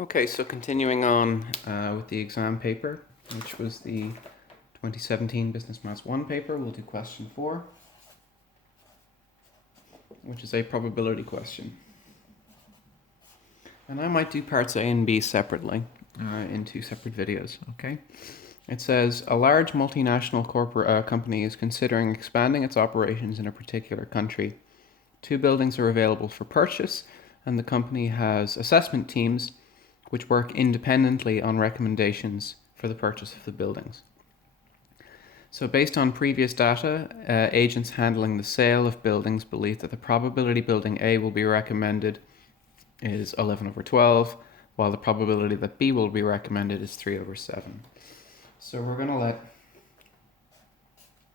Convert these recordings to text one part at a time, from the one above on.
Okay, so continuing on with the exam paper, which was the 2017 Business Maths 1 paper, we'll do question 4, which is a probability question. And I might do parts A and B separately in 2 separate videos, okay? It says, a large multinational company is considering expanding its operations in a particular country. 2 buildings are available for purchase, and the company has assessment teams which work independently on recommendations for the purchase of the buildings. So based on previous data, agents handling the sale of buildings believe that the probability building A will be recommended is 11/12, while the probability that B will be recommended is 3/7. So we're going to let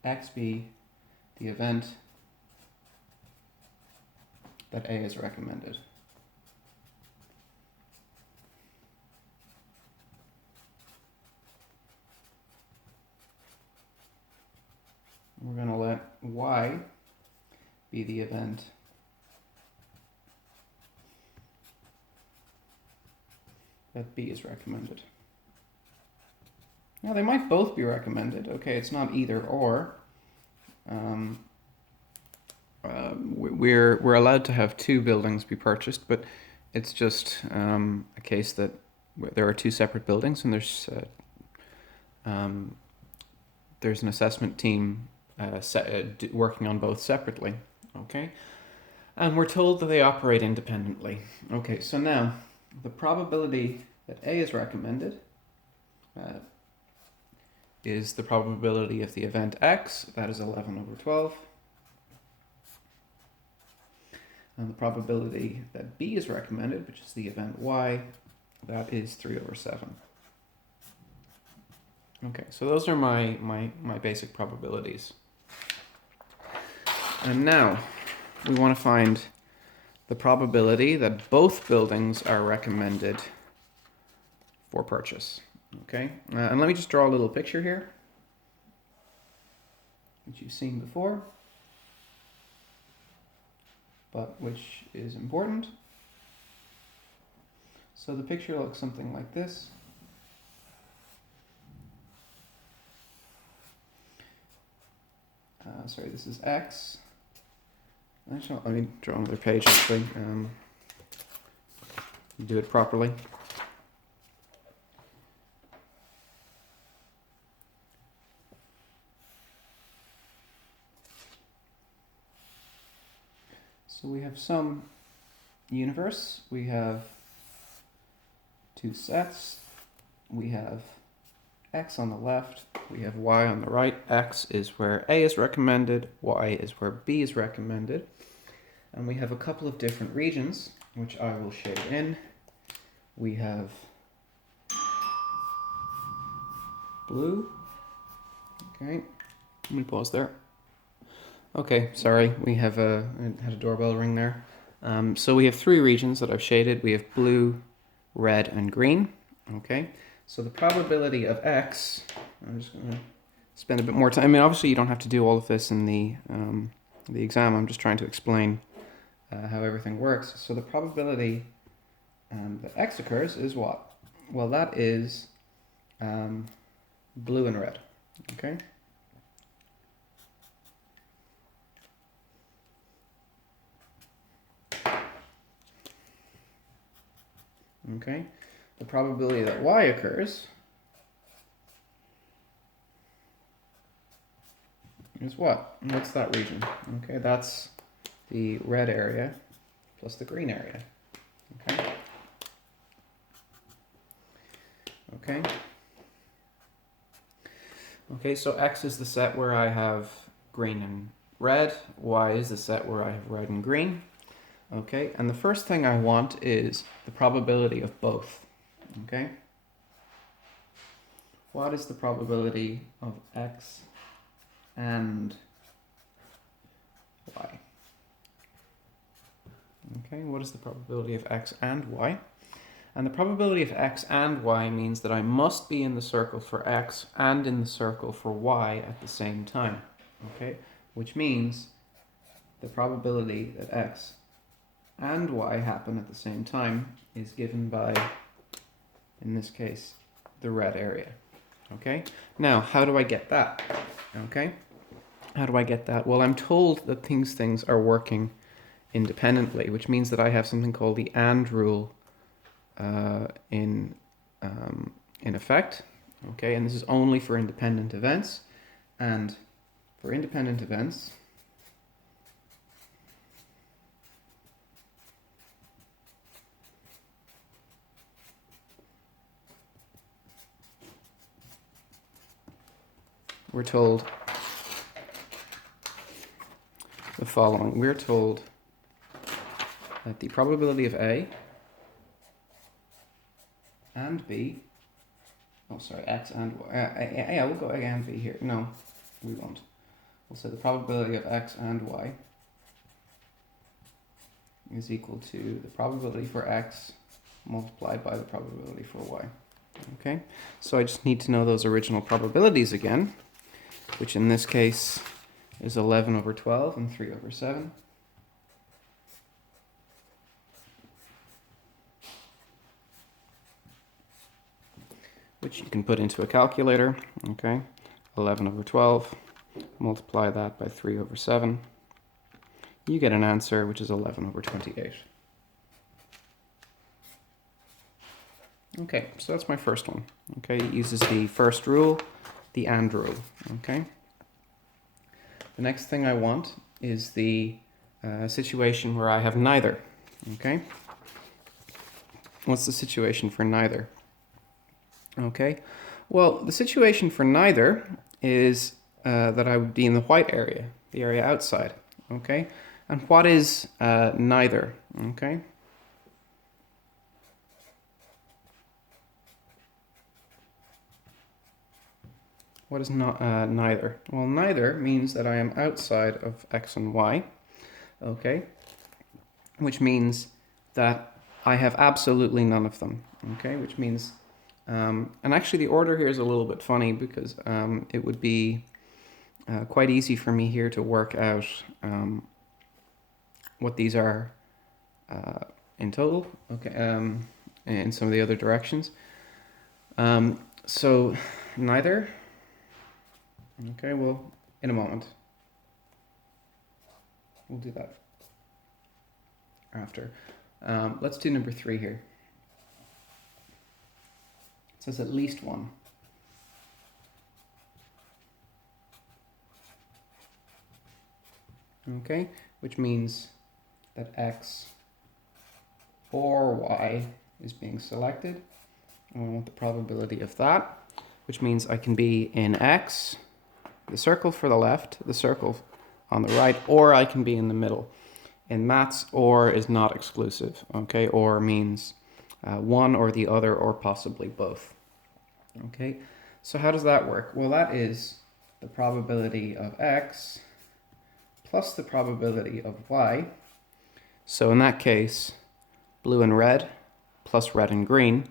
X be the event that A is recommended. We're going to let Y be the event that B is recommended. Now they might both be recommended. Okay, it's not either or. We're allowed to have 2 buildings be purchased, but it's just a case that there are 2 separate buildings, and there's an assessment team working on both separately. Okay, and we're told that they operate independently. Okay, so now the probability that A is recommended is the probability of the event X, that is 11/12. And the probability that B is recommended, which is the event Y, that is 3/7. Okay, so those are my basic probabilities. And now we want to find the probability that both buildings are recommended for purchase. Okay, and let me just draw a little picture here, which you've seen before, but which is important. So the picture looks something like this. Sorry, this is X. Actually, let me draw another page actually. Do it properly. So we have some universe, we have 2 sets, we have X on the left, we have Y on the right. X is where A is recommended, Y is where B is recommended. And we have a couple of different regions, which I will shade in. We have blue. Okay, let me pause there. Okay, sorry, we have I had a doorbell ring there. So we have 3 regions that I've shaded. We have blue, red, and green. Okay, so the probability of X, I'm just going to spend a bit more time. I mean, obviously you don't have to do all of this in the exam. I'm just trying to explain how everything works. So the probability that X occurs is what? Well, that is blue and red. Okay. Okay, the probability that Y occurs is what? What's that region? Okay, that's the red area plus the green area. Okay. Okay. Okay, so X is the set where I have green and red. Y is the set where I have red and green. Okay, and the first thing I want is the probability of both. Okay. What is the probability of X and Y? Okay, what is the probability of X and Y? And the probability of X and Y means that I must be in the circle for X and in the circle for Y at the same time. Okay, which means the probability that X and Y happen at the same time is given by in this case, the red area. Okay, now how do I get that? Okay, how do I get that? Well, I'm told that things are working independently, which means that I have something called the AND rule in effect. Okay, and this is only for independent events. And for independent events, we're told the following. We're told that the probability of A and B, oh sorry, X and Y, yeah, we'll go A and B here. No, we won't. We'll say the probability of X and Y is equal to the probability for X multiplied by the probability for Y. Okay, so I just need to know those original probabilities again, which in this case is 11 over 12 and 3 over 7. Which you can put into a calculator. Okay, 11 over 12, multiply that by 3 over 7. You get an answer which is 11 over 28. Okay, so that's my first one. Okay, it uses the first rule, the AND rule. Okay. The next thing I want is the situation where I have neither. Okay. What's the situation for neither? Okay. Well, the situation for neither is that I would be in the white area, the area outside. Okay. And what is neither? Okay. What is not neither? Well, neither means that I am outside of X and Y, okay? Which means that I have absolutely none of them, okay? Which means, and actually the order here is a little bit funny because it would be quite easy for me here to work out what these are in total, okay? In some of the other directions. So neither. Okay, well, in a moment. We'll do that after. Let's do number 3 here. It says at least one. Okay, which means that X or Y is being selected. And we want the probability of that, which means I can be in X, the circle for the left, the circle on the right, or I can be in the middle. In maths, or is not exclusive, okay? Or means one or the other, or possibly both, okay? So how does that work? Well, that is the probability of X plus the probability of Y. So in that case, blue and red plus red and green.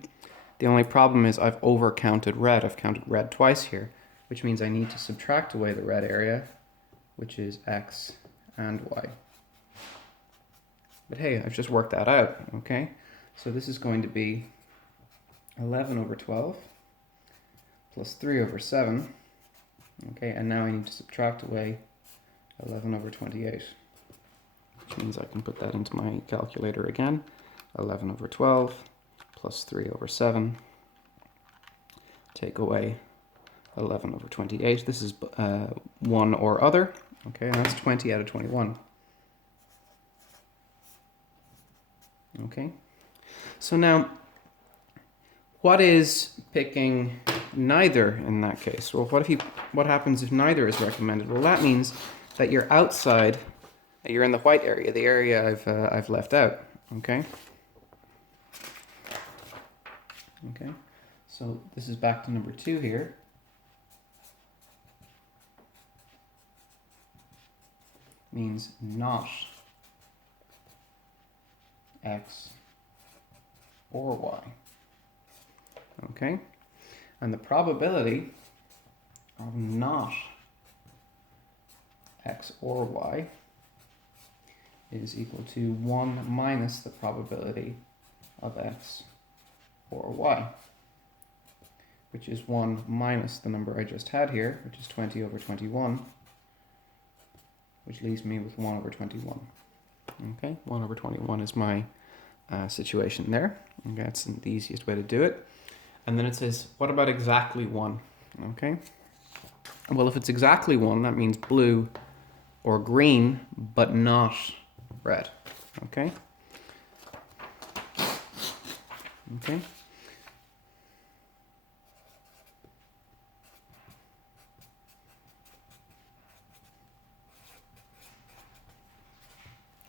The only problem is I've overcounted red. I've counted red twice here, which means I need to subtract away the red area, which is X and Y. But hey, I've just worked that out, okay? So this is going to be 11 over 12 plus 3 over 7, okay? And now I need to subtract away 11 over 28, which means I can put that into my calculator again. 11 over 12 plus 3 over 7, take away 11 over 28. This is one or other, okay, and that's 20 out of 21. Okay, so now, what is picking neither in that case? Well, what happens if neither is recommended? Well, that means that you're outside, that you're in the white area, the area I've left out, okay? Okay, so this is back to number 2 here. Means not X or Y. Okay, and the probability of not X or Y is equal to 1 minus the probability of X or Y. which is 1 minus the number I just had here, which is 20 over 21, which leaves me with 1 over 21. Okay, 1 over 21 is my situation there. Okay, that's the easiest way to do it. And then it says, what about exactly 1? Okay, well, if it's exactly 1, that means blue or green, but not red. Okay? Okay.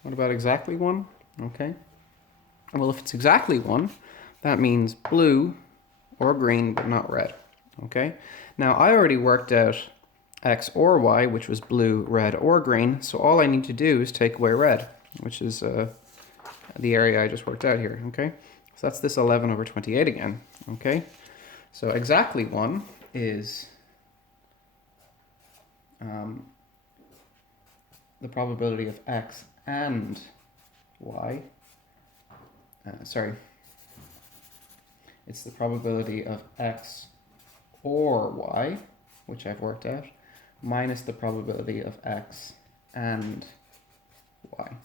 What about exactly 1? Okay. Well, if it's exactly 1, that means blue or green, but not red. Okay. Now, I already worked out X or Y, which was blue, red, or green. So all I need to do is take away red, which is the area I just worked out here. Okay. So that's this 11 over 28 again. Okay. So exactly 1 is the probability of X and Y. It's the probability of X or Y, which I've worked out, minus the probability of X and Y.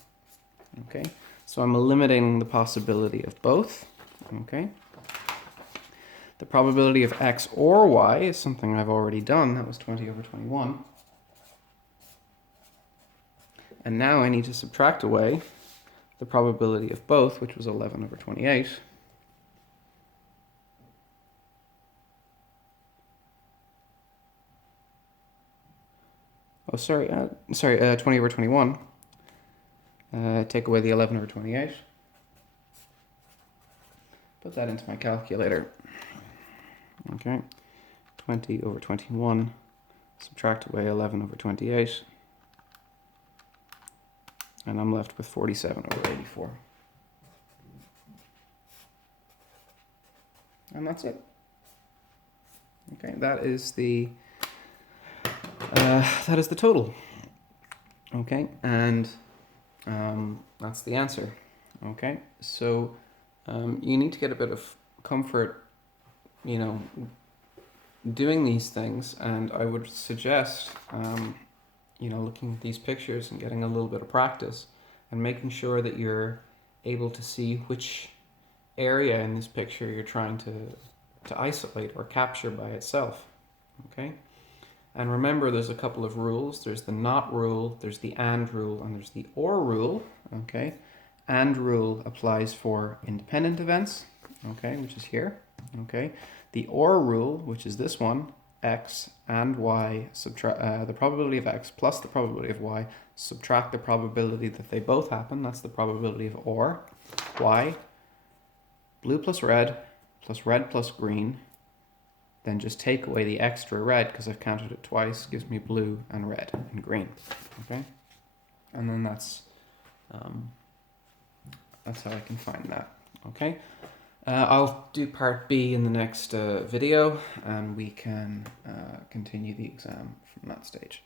Okay, so I'm eliminating the possibility of both. Okay, the probability of X or Y is something I've already done. That was 20 over 21. And now I need to subtract away the probability of both, which was 11 over 28. Oh, sorry, 20 over 21. Take away the 11 over 28. Put that into my calculator. Okay, 20 over 21, subtract away 11 over 28. And I'm left with 47 over 84. And that's it. Okay, that is the total. Okay, and that's the answer. Okay, so you need to get a bit of comfort, doing these things, and I would suggest looking at these pictures and getting a little bit of practice and making sure that you're able to see which area in this picture you're trying to isolate or capture by itself. Okay, and remember, there's a couple of rules. There's the not rule, there's the and rule, and there's the or rule. Okay, and rule applies for independent events, okay, which is here. Okay, the or rule, which is this one, X and Y, subtract the probability of X plus the probability of Y, subtract the probability that they both happen. That's the probability of or. Y, blue plus red plus green. Then just take away the extra red, because I've counted it twice, gives me blue and red and green. Okay, and then that's how I can find that. Okay, I'll do part B in the next video, and we can continue the exam from that stage.